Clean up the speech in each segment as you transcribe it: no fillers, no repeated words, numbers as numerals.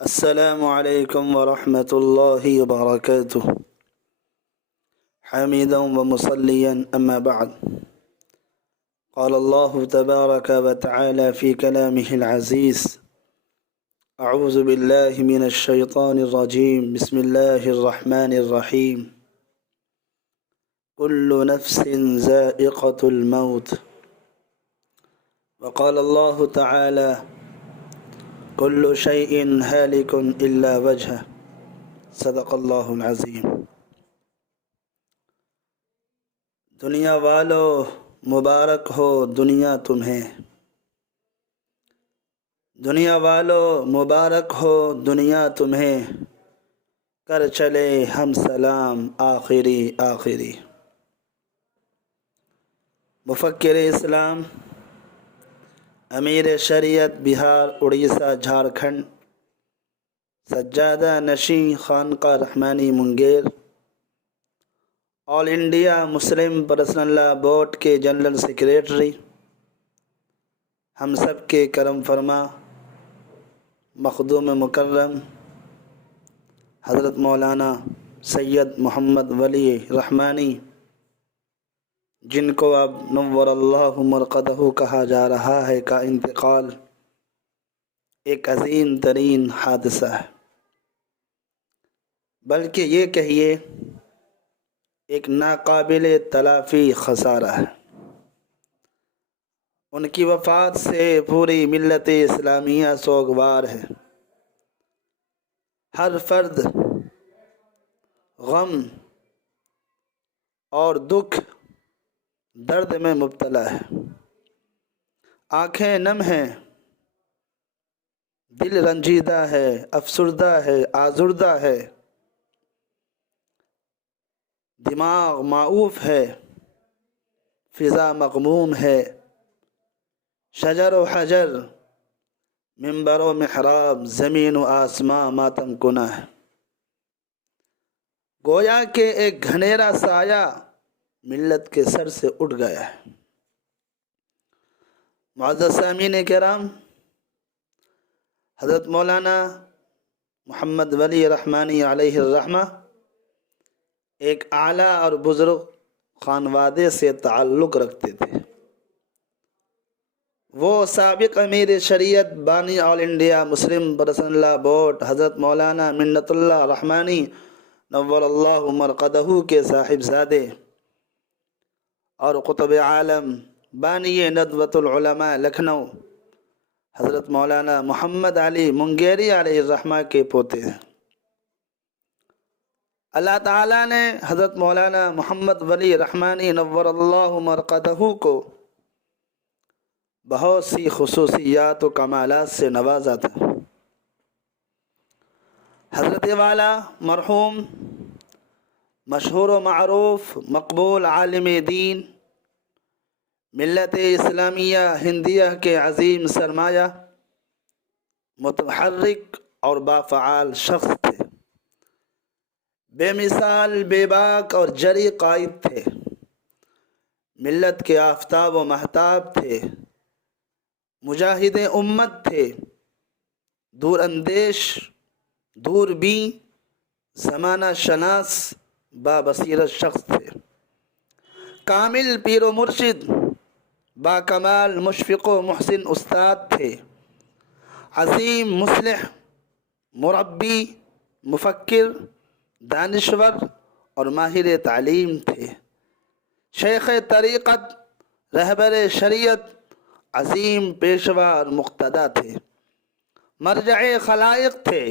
السلام عليكم ورحمة الله وبركاته. حميدا ومصليا أما بعد. قال الله تبارك وتعالى في كلامه العزيز: أعوذ بالله من الشيطان الرجيم. بسم الله الرحمن الرحيم. كل نفس ذائقة الموت. وقال الله تعالى: كل شيء هالك إلا وجهه. صدق اللہ العظیم. دنیا والو مبارک ہو دنیا تمہیں، دنیا والو مبارک ہو دنیا تمہیں، کر چلے ہم سلام آخری آخری. مفکر اسلام، امیر شریعت بہار اڑیسہ جھارکھنڈ، سجادہ نشین خانقاہ رحمانی منگیر، آل انڈیا مسلم پرسنل لا بورڈ کے جنرل سیکریٹری، ہم سب کے کرم فرما مخدوم مکرم حضرت مولانا سید محمد ولی رحمانی، جن کو اب نور اللہ مرقدہ کہا جا رہا ہے، کا انتقال ایک عظیم ترین حادثہ ہے، بلکہ یہ کہیے ایک ناقابل تلافی خسارہ ہے. ان کی وفات سے پوری ملت اسلامیہ سوگوار ہے. ہر فرد غم اور دکھ درد میں مبتلا ہے. آنکھیں نم ہیں، دل رنجیدہ ہے، افسردہ ہے، آزردہ ہے، دماغ معوف ہے، فضا مغموم ہے، شجر و حجر، منبر و محراب، زمین و آسماں ماتم کنا ہے. گویا کہ ایک گھنیرا سایہ ملت کے سر سے اٹھ گیا ہے. معزز سامعین کرام، حضرت مولانا محمد ولی رحمانی علیہ الرحمہ ایک اعلیٰ اور بزرگ خانوادے سے تعلق رکھتے تھے. وہ سابق امیر شریعت بانی آل انڈیا مسلم پرسنل لا بورڈ حضرت مولانا منت اللہ رحمانی نور اللہ مرقدہ کے صاحبزادے اور قطب عالم بانی ندوۃ العلماء لکھنؤ حضرت مولانا محمد علی منگیری علیہ الرحمہ کے پوتے ہیں. اللہ تعالیٰ نے حضرت مولانا محمد ولی رحمانی نور اللہ مرقدہ کو بہت سی خصوصیات و کمالات سے نوازا تھا. حضرت والا مرحوم مشہور و معروف مقبول عالم دین، ملت اسلامیہ ہندیہ کے عظیم سرمایہ، متحرک اور بافعال شخص تھے. بے مثال، بے باک اور جری قائد تھے. ملت کے آفتاب و مہتاب تھے. مجاہد امت تھے. دور اندیش، دور بین، زمانہ شناس، بابصیرت شخص تھے. کامل پیر و مرشد، با کمال مشفق و محسن استاد تھے. عظیم مصلح، مربی، مفکر، دانشور اور ماہر تعلیم تھے. شیخ طریقت، رہبر شریعت، عظیم پیشوا اور مقتدی تھے. مرجع خلائق تھے.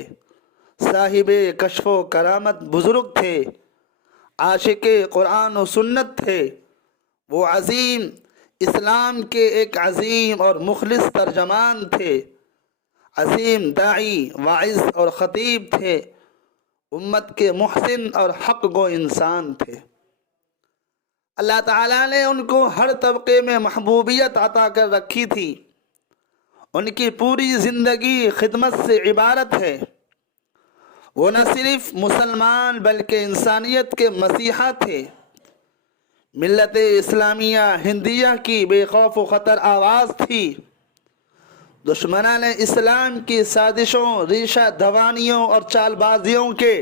صاحب کشف و کرامت بزرگ تھے. عاشق قرآن و سنت تھے. وہ عظیم اسلام کے ایک عظیم اور مخلص ترجمان تھے. عظیم داعی، واعظ اور خطیب تھے. امت کے محسن اور حق گو انسان تھے. اللہ تعالیٰ نے ان کو ہر طبقے میں محبوبیت عطا کر رکھی تھی. ان کی پوری زندگی خدمت سے عبارت ہے. وہ نہ صرف مسلمان بلکہ انسانیت کے مسیحا تھے. ملت اسلامیہ ہندیہ کی بے خوف و خطر آواز تھی. دشمنان اسلام کی سازشوں، ریشہ دوانیوں اور چال بازیوں کے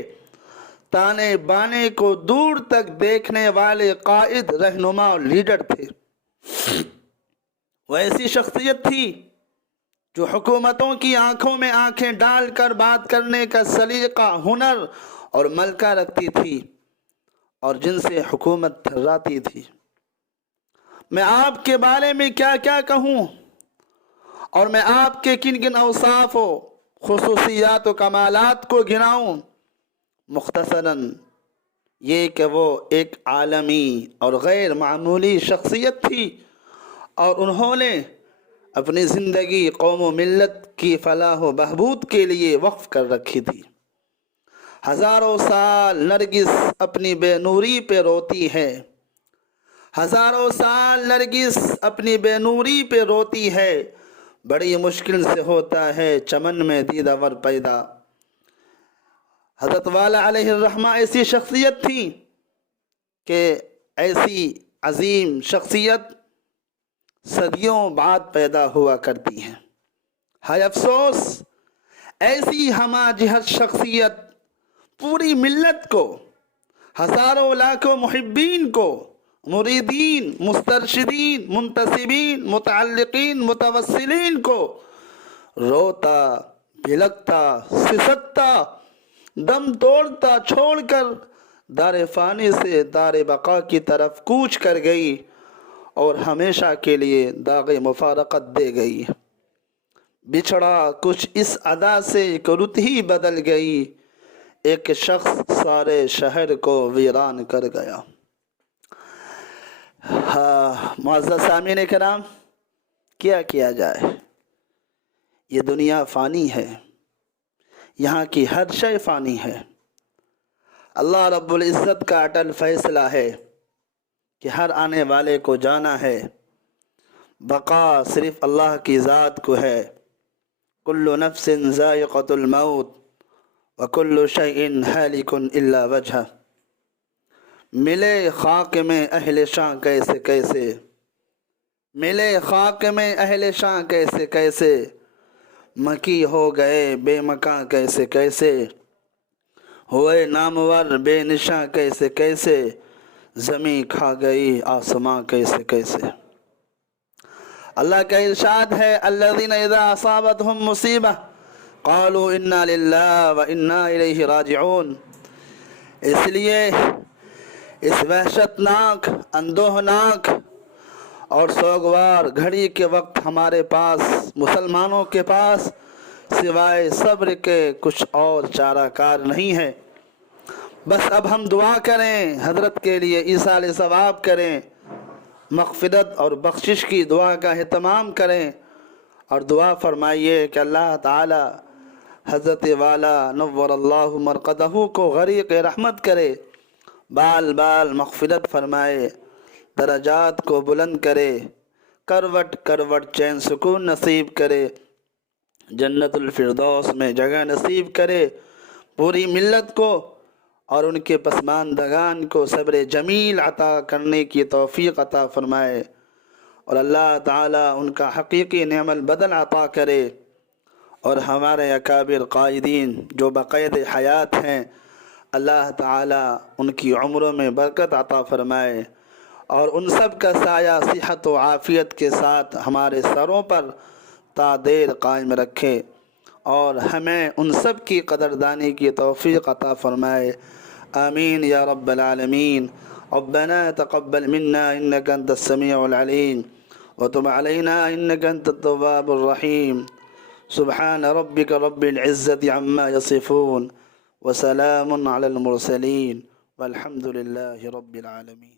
تانے بانے کو دور تک دیکھنے والے قائد، رہنما اور لیڈر تھے۔ وہ ایسی شخصیت تھی جو حکومتوں کی آنکھوں میں آنکھیں ڈال کر بات کرنے کا سلیقہ، ہنر اور ملکہ رکھتی تھی، اور جن سے حکومت تھراتی تھی۔ میں آپ کے بارے میں کیا کیا کہوں، اور میں آپ کے کن کن اوصاف و خصوصیات و کمالات کو گناؤں؟ مختصراً یہ کہ وہ ایک عالمی اور غیر معمولی شخصیت تھی، اور انہوں نے اپنی زندگی قوم و ملت کی فلاح و بہبود کے لیے وقف کر رکھی تھی۔ ہزاروں سال نرگس اپنی بے نوری پہ روتی ہے، ہزاروں سال نرگس اپنی بے نوری پہ روتی ہے، بڑی مشکل سے ہوتا ہے چمن میں دیدہ ور پیدا۔ حضرت والا علیہ الرحمہ ایسی شخصیت تھی کہ ایسی عظیم شخصیت صدیوں بعد پیدا ہوا کرتی ہیں۔ ہائے افسوس، ایسی ہمہ جہت شخصیت پوری ملت کو، ہزاروں لاکھوں محبین کو، مریدین، مسترشدین، منتسبین، متعلقین، متوسلین کو روتا، بھلکتا، سسکتا، دم توڑتا چھوڑ کر دار فانی سے دار بقا کی طرف کوچ کر گئی، اور ہمیشہ کے لیے داغ مفارقت دے گئی۔ بچھڑا کچھ اس ادا سے کہ رت ہی بدل گئی، ایک شخص سارے شہر کو ویران کر گیا۔ معزز سامعین کرام، کیا جائے، یہ دنیا فانی ہے، یہاں کی ہر شے فانی ہے۔ اللہ رب العزت کا اٹل فیصلہ ہے کہ ہر آنے والے کو جانا ہے، بقا صرف اللہ کی ذات کو ہے۔ کل نفس ذائقۃ الموت وکل شیء ہالک الا وجہہ۔ ملے خاک میں اہل شاں کیسے کیسے، ملے خاک میں اہل شاں کیسے کیسے، مکی ہو گئے بے مکاں کیسے کیسے، ہوئے نامور بے نشاں کیسے کیسے، زمیں کھا گئی آسماں کیسے کیسے۔ اللہ کا ارشاد ہے، الذین اذا اصابتہم مصیبہ قالوا انا للہ وانا الیہ راجعون۔ اس لیے اس وحشتناک، اندوہناک اور سوگوار گھڑی کے وقت ہمارے پاس، مسلمانوں کے پاس سوائے صبر کے کچھ اور چارہ کار نہیں ہے۔ بس اب ہم دعا کریں، حضرت کے لیے ایصال ثواب کریں، مغفرت اور بخشش کی دعا کا اہتمام کریں، اور دعا فرمائیے کہ اللہ تعالی حضرت والا نور اللہ مرقدہ کو غریق رحمت کرے، بال بال مغفرت فرمائے، درجات کو بلند کرے، کروٹ کروٹ چین سکون نصیب کرے، جنت الفردوس میں جگہ نصیب کرے، پوری ملت کو اور ان کے پسماندگان کو صبر جمیل عطا کرنے کی توفیق عطا فرمائے، اور اللہ تعالی ان کا حقیقی نعم البدل عطا کرے، اور ہمارے اکابر قائدین جو بقید حیات ہیں، اللہ تعالی ان کی عمروں میں برکت عطا فرمائے، اور ان سب کا سایہ صحت و عافیت کے ساتھ ہمارے سروں پر تا دیر قائم رکھے، اور ہمیں ان سب کی قدردانی کی توفیق عطا فرمائے۔ آمین یا رب العالمین۔ ربنا تقبل منا انك انت السميع العليم وتب علينا انك انت التواب الرحيم۔ سبحان ربك رب العزة عما يصفون وسلام على المرسلين والحمد لله رب العالمين۔